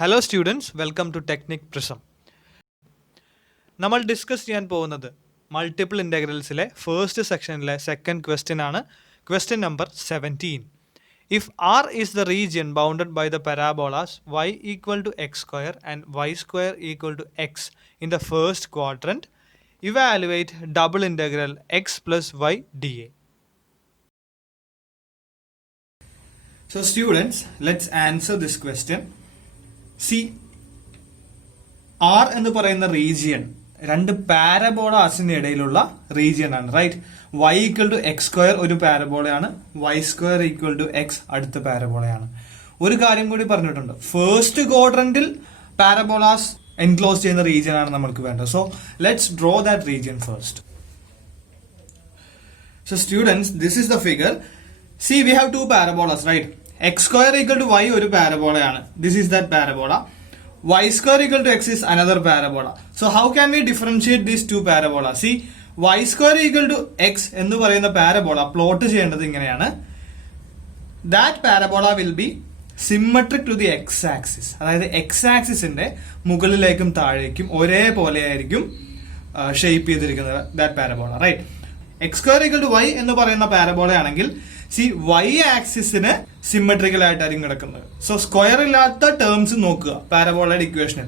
Hello students, welcome to technique prism. നമ്മൾ discuss ചെയ്യാൻ പോകുന്നത് മൾട്ടിപ്പിൾ ഇൻ്റഗ്രൽസിലെ ഫസ്റ്റ് സെക്ഷനിലെ സെക്കൻഡ് ക്വസ്റ്റ്യൻ ആണ്. Question number 17. If R is the region bounded by the parabolas y equal to x square and y square equal to x in the first quadrant, evaluate double integral x plus y dA. So students, let's answer this question. See, R എന്ന് പറയുന്ന region രണ്ട് പാരബോളാസിന് ഇടയിലുള്ള region ആണ്, right? y equal to X square ഒരു പാരബോളയാണ്, y square equal to x അടുത്ത പാരബോളയാണ്. ഒരു കാര്യം കൂടി പറഞ്ഞിട്ടുണ്ട്, ഫസ്റ്റ് ക്വാഡ്രന്റിൽ പാരബോളാസ് എൻക്ലോസ് ചെയ്യുന്ന റീജിയൻ ആണ് നമ്മൾക്ക് വേണ്ടത്. So let's draw that region first. So students, this is the figure. See, we have two parabolas, right? X square equal to y ഒരു പാരബോളയാണ്. This is that parabola. Y square equal to x is another parabola. So how can we differentiate these two parabola? See, y square equal to x എന്ന് പറയുന്ന parabola plot ചെയ്യേണ്ടത് ഇങ്ങനെയാണ്. That parabola will be symmetric to the x axis. അതായത് x ആക്സിസിന്റെ മുകളിലേക്കും താഴേക്കും ഒരേപോലെ ആയിരിക്കും shape ചെയ്തിരിക്കുന്നത് that parabola, right? x square equal to y എന്ന് പറയുന്ന പാരബോള ആണെങ്കിൽ y ആക്സിസിന് സിമെട്രിക്കൽ ആയിട്ടായിരിക്കും കിടക്കുന്നത്. സോ സ്ക്വയർ ഇല്ലാത്ത ടേംസ് നോക്കുക പാരബോളയുടെ ഇക്വേഷനിൽ,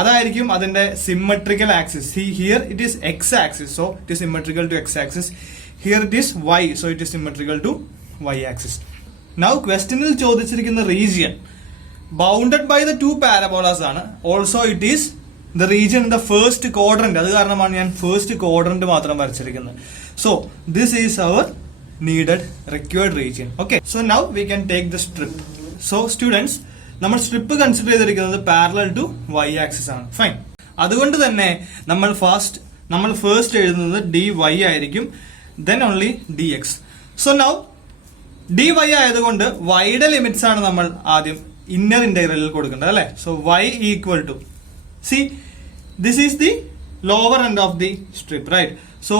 അതായിരിക്കും അതിന്റെ symmetrical axis. Here it is X axis, so it is symmetrical to X axis. Here it is Y, so it is symmetrical to Y axis. Now ക്വസ്റ്റ്യനിൽ ചോദിച്ചിരിക്കുന്ന region bounded by the two parabolas ആണ്. Also it is the region in the first quadrant. അത് കാരണമാണ് ഞാൻ first quadrant മാത്രം വരച്ചിരിക്കുന്നത്. So this is our needed required region. Okay, so now we can take the strip. So students, നമ്മൾ strip consider ചെയ്തിരിക്കുന്നത് parallel to y axis ആണ്. Fine. അതുകൊണ്ട് തന്നെ നമ്മൾ ഫസ്റ്റ് എഴുതുന്നത് dy ആയിരിക്കും, then only dx. So now dy ആയതുകൊണ്ട് yയുടെ limits ആണ് നമ്മൾ ആദ്യം ഇന്നർ ഇന്റഗ്രലിൽ കൊടുക്കേണ്ടത്, അല്ലെ? So y equal to, see, this is the lower end of the strip, right? So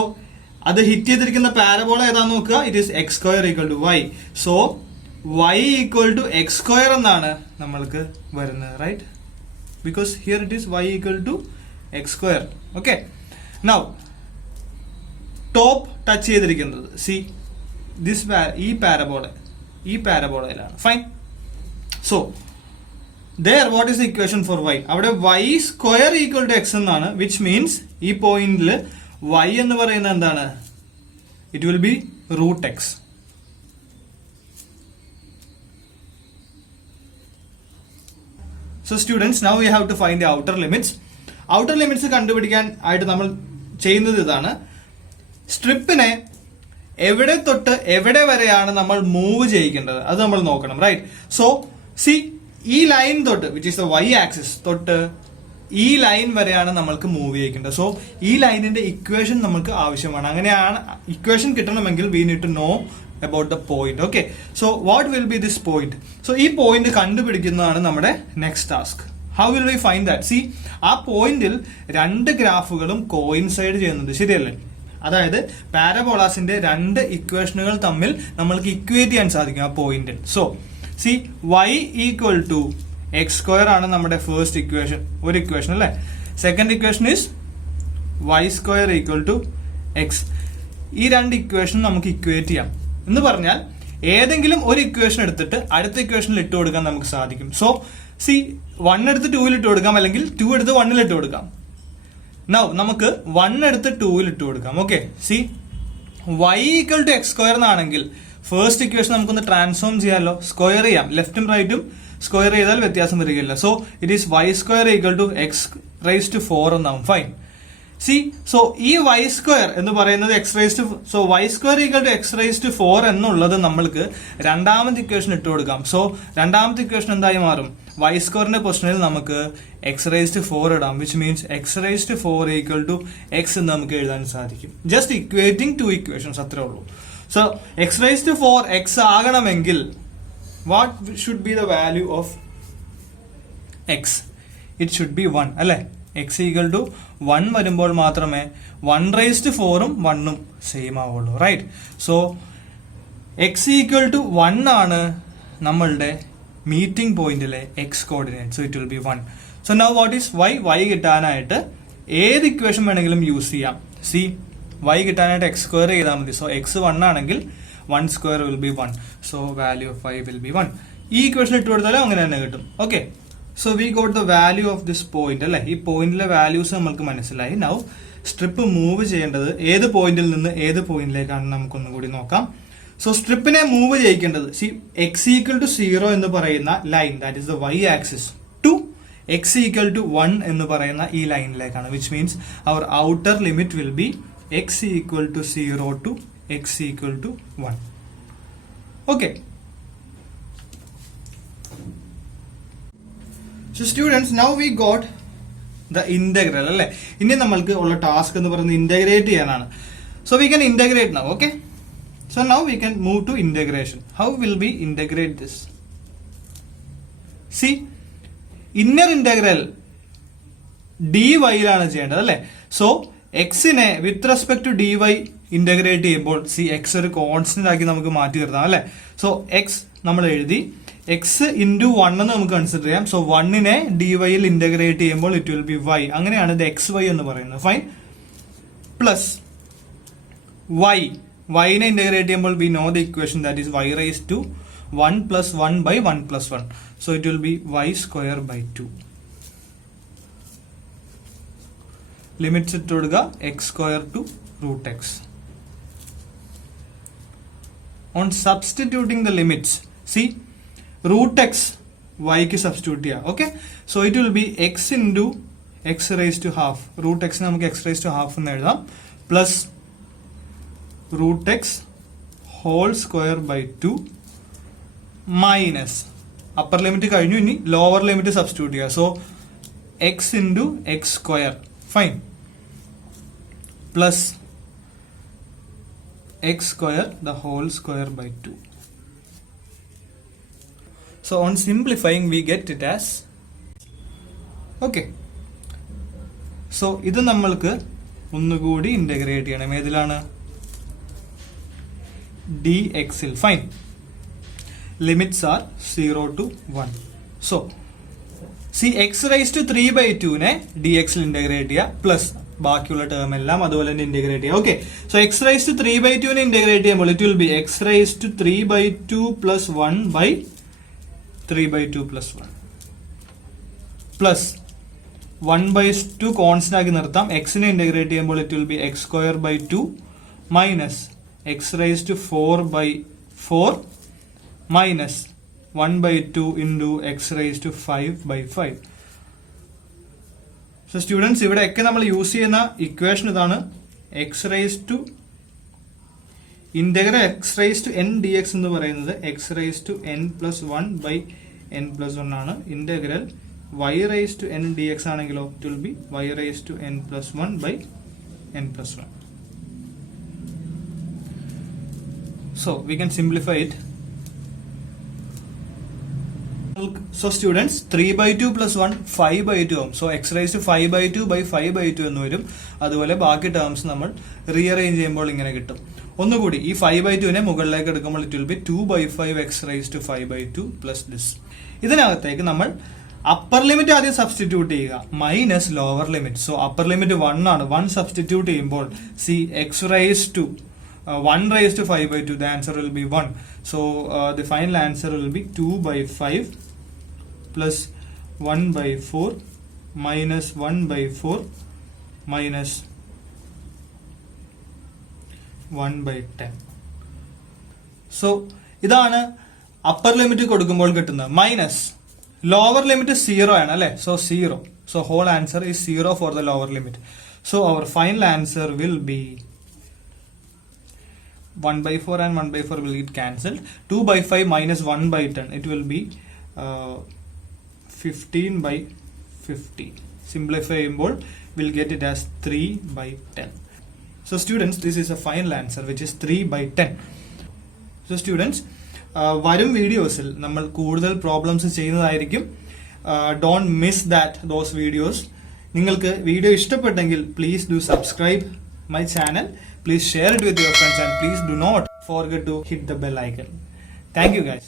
അത് ഹിറ്റ് ചെയ്തിരിക്കുന്ന പാരബോള ഏതാന്ന് നോക്കുക. It is X square equal to Y. So Y equal to X square എന്നാണ് നമ്മൾക്ക് വരുന്നത്, right? Because here it is Y equal to X square. Okay, now top touch ചെയ്തിരിക്കുന്നത് ഈ പാരബോളയിലാണ്. Fine. So there what is the equation for y? അവിടെ y square equal to X എന്നാണ്, which means ഈ പോയിന്റിൽ y എന്ന് പറയുന്നത് എന്താണ്? It will be root X. So students, now we have to find the outer limits. Outer limits കണ്ടുപിടിക്കാൻ ആയിട്ട് നമ്മൾ ചെയ്യുന്നത് ഇതാണ്. സ്ട്രിപ്പിനെ എവിടെ തൊട്ട് എവിടെ വരെയാണ് നമ്മൾ മൂവ് ചെയ്യിക്കേണ്ടത് അത് നമ്മൾ നോക്കണം, റൈറ്റ്? സോ ഈ ലൈൻ തൊട്ട്, which is the y axis തൊട്ട് ഈ ലൈൻ വരെയാണ് നമ്മൾക്ക് മൂവ് ചെയ്യിക്കേണ്ടത്. സോ ഈ ലൈനിന്റെ ഇക്വേഷൻ നമുക്ക് ആവശ്യമാണ്. അങ്ങനെയാണ് ഇക്വേഷൻ കിട്ടണമെങ്കിൽ we need to know about the point. Okay, so what will be this point? So ഈ പോയിന്റ് കണ്ടുപിടിക്കുന്നതാണ് നമ്മുടെ next task. How will we find that? ആ പോയിന്റിൽ രണ്ട് ഗ്രാഫുകളും കോയിൻസൈഡ് ചെയ്യുന്നുണ്ട്, ശരിയല്ലേ? അതായത് പാരബോളാസിന്റെ രണ്ട് ഇക്വേഷനുകൾ തമ്മിൽ നമ്മൾക്ക് ഇക്വേറ്റ് ചെയ്യാൻ സാധിക്കും ആ പോയിന്റിൽ. So y equal to X square ആണ് നമ്മുടെ ഫസ്റ്റ് ഇക്വേഷൻ, ഒരു ഇക്വേഷൻ, അല്ലെ? Second equation is y square equal to x. ഈ രണ്ട് ഇക്വേഷൻ നമുക്ക് ഇക്വേറ്റ് ചെയ്യാം എന്ന് പറഞ്ഞാൽ ഏതെങ്കിലും ഒരു ഇക്വേഷൻ എടുത്തിട്ട് അടുത്ത ഇക്വേഷനിൽ ഇട്ട് കൊടുക്കാൻ നമുക്ക് സാധിക്കും. സോ 1 എടുത്ത് 2 ഇട്ട് കൊടുക്കാം, അല്ലെങ്കിൽ 2 എടുത്ത് 1 ഇട്ട് കൊടുക്കാം. നൗ നമുക്ക് 1 എടുത്ത് 2 ഇട്ട് കൊടുക്കാം. Okay, y equal to X square എന്നാണെങ്കിൽ ഫസ്റ്റ് ഇക്വേഷൻ നമുക്കൊന്ന് ട്രാൻസ്ഫോം ചെയ്യാമല്ലോ, സ്ക്വയർ ചെയ്യാം. ലെഫ്റ്റും റൈറ്റും സ്ക്വയർ ചെയ്താൽ വ്യത്യാസം വരികയില്ല. So it is y square equal to x raise to 4 എന്നാവും. ഫൈൻ. സോ ഈ y സ്ക്വയർ എന്ന് പറയുന്നത് x raise to, so y square equal to x raise to 4 എന്നുള്ളത് നമ്മൾക്ക് രണ്ടാമത്തെ ഇക്വേഷൻ ഇട്ട് കൊടുക്കാം. സോ രണ്ടാമത്തെ ഇക്വേഷൻ എന്തായി മാറും? y സ്ക്വയറിന്റെ പൊസിഷനിൽ നമുക്ക് എക്സ് റൈസ് ടു 4 ഇടാം, which means x raise to 4 equal to x എന്ന് നമുക്ക് എഴുതാൻ സാധിക്കും. ജസ്റ്റ് ഇക്വേറ്റിംഗ് ടു ഇക്വേഷൻസ്, അത്രേ ഉള്ളൂ. So x raise to 4 x ആകണമെങ്കിൽ what should be the value of x? It should be 1, അല്ലെ? x ഈക്വൽ ടു 1 വരുമ്പോൾ മാത്രമേ 1 റൈസ് ടു 4ഉം 1ഉം സെയിം ആവുള്ളൂ, right? So x equal to 1 ആണ് നമ്മളുടെ meeting point x coordinate. So it will be 1. So now what is y കിട്ടാനായിട്ട് ഏത് ഇക്വേഷൻ വേണമെങ്കിലും യൂസ് ചെയ്യാം. സി y കിട്ടാനായിട്ട് എക്സ് സ്ക്വയർ ചെയ്താൽ മതി. സോ എക്സ് 1 ആണെങ്കിൽ 1 square will be 1. So value of y will be 1. ഈ ഇക്വേഷൻ ഇട്ട് കൊടുത്താലും അങ്ങനെ തന്നെ കിട്ടും. Okay, so we got the value of this point അല്ലെ. ഈ പോയിന്റിലെ വാല്യൂസ് നമുക്ക് മനസ്സിലായി. നൗ സ്ട്രിപ്പ് മൂവ് ചെയ്യേണ്ടത് ഏത് പോയിന്റിൽ നിന്ന് ഏത് പോയിന്റിലേക്കാണ് നമുക്കൊന്നും കൂടി നോക്കാം. സോ സ്ട്രിപ്പിനെ മൂവ് ചെയ്യിക്കേണ്ടത് സി എക്സ് ഈക്വൽ ടു 0 എന്ന് പറയുന്ന line, that is the y axis, to x equal to 1 എന്ന് പറയുന്ന ഈ ലൈനിലേക്കാണ്. Which means our outer limit will be x equal to 0 to x equal to 1. Okay, so students now we got the integral അല്ലെ. ഇനി നമ്മൾക്ക് ഉള്ള task എന്ന് പറയുന്നത് ഇന്റഗ്രേറ്റ് ചെയ്യാനാണ്. So we can integrate now. Okay, so now we can move to integration. How will we integrate this? See, inner integral dy ലാണ് ചെയ്യേണ്ടത് അല്ലെ. സോ എക്സിനെ with respect to dy integrate ചെയ്യുമ്പോൾ സി എക്സ് ഒരു constant ആക്കി നമുക്ക് മാറ്റി നിർത്താം അല്ലെ. സോ എക്സ് നമ്മൾ എഴുതി, എക്സ് ഇൻറ്റു 1 എന്ന് നമുക്ക് കൺസിഡർ ചെയ്യാം. സോ 1നെ dy യിൽ ഇന്റഗ്രേറ്റ് ചെയ്യുമ്പോൾ ഇറ്റ് വിൽ ബി y. അങ്ങനെയാണ് ഇത് എക്സ് വൈ എന്ന് പറയുന്നത്. ഫൈൻ, പ്ലസ് y നെ ഇന്റഗ്രേറ്റ് ചെയ്യുമ്പോൾ we know the equation, that is y raise to 1 plus 1 by 1 plus 1. So it will be y square by 2. Limits ഇട്ട് കൊടുക്കുക, x square to root x. On substituting the limits see root x വൈക്ക് substitute ചെയ്യാം. Okay, so it will be x into x raise to half. Root എക്സിന് നമുക്ക് x raise to half എന്ന് എഴുതാം, plus root x whole square by 2 minus upper limit കഴിഞ്ഞു, ഇനി lower limit substitute ചെയ്യുക. So x into x square, fine, plus x square the whole square by 2. So on simplifying we get it as okay. So ഇത് നമ്മൾക്ക് ഒന്നുകൂടി integrate ചെയ്യണം. ഏതിലാണ്? dx ൽ. Fine, limits are 0 to 1. So see x raise to 3/2 നെ dx ൽ integrate ചെയ്യുക, plus ബാക്കിയുള്ള ടേം എല്ലാം അതുപോലെ തന്നെ ഇന്റഗ്രേറ്റ് ചെയ്യുക. Okay, so x raise to 3/2 നെ ഇന്റഗ്രേറ്റ് ചെയ്യുമ്പോൾ it will be x raise to 3/2 plus 1 by 3/2 plus 1 plus 1/2 constant ആക്കി നിർത്താം. എക്സിനെ ഇന്റഗ്രേറ്റ് ചെയ്യുമ്പോൾ it will be x square by 2 minus x raised to 4/4 minus 1/2 into x raised to 5/5. So students, ഇവിടെയൊക്കെ നമ്മൾ use ചെയ്യുന്ന equation ഇതാണ്. x raised to integral x raised to n dx എന്ന് പറയുന്നത് x raised to n plus 1 by n plus 1 ആണ്. Integral y raised to n dx ആണെങ്കിലോ it will be y raised to n plus 1 by n plus 1. So we can simplify it. So students, 3/2 plus 1 5/2 ആവും. So x raised to 5/2 by 5/2 എന്ന് വരും. അതുപോലെ ബാക്കി terms നമ്മൾ rearrange ചെയ്യുമ്പോൾ ഇങ്ങനെ കിട്ടും. ഒന്നുകൂടി ഈ 5/2 നെ മുകളിലേക്ക് എടുക്കുമ്പോൾ it will be 2/5 x raised to 5/2 plus this. ഇതിനകത്തേക്ക് നമ്മൾ അപ്പർ ലിമിറ്റ് ആദ്യം സബ്സ്റ്റിറ്റ്യൂട്ട് ചെയ്യുക, minus lower limit. So upper limit 1 ആണ്. 1 സബ്സ്റ്റിറ്റ്യൂട്ട് ചെയ്യുമ്പോൾ see x raise to 1 raised to 5/2, the answer will be 1. So the final answer will be 2/5 plus 1/4 minus 1/4 minus 1/10. So ഇതാണ് upper limit കൊടുക്കുമ്പോൾ കിട്ടുന്നത്. Minus lower limit 0 ആണ് അല്ലെ. So 0. So whole answer is 0 for the lower limit. So our final answer will be 1/4 and 1/4 will get cancelled. 2/5 minus 1/10, it will be 15/50. Simplify ചെയ്യുമ്പോൾ we'll get it as 3/10. So students, this is a final answer which is 3/10. So students, വരും വീഡിയോസിൽ നമ്മൾ കൂടുതൽ problems ചെയ്യുന്നതായിരിക്കും. Don't miss those videos. നിങ്ങൾക്ക് video ഇഷ്ടപ്പെട്ടെങ്കിൽ please do subscribe my channel, please share it with your friends, and please do not forget to hit the bell icon. Thank you guys.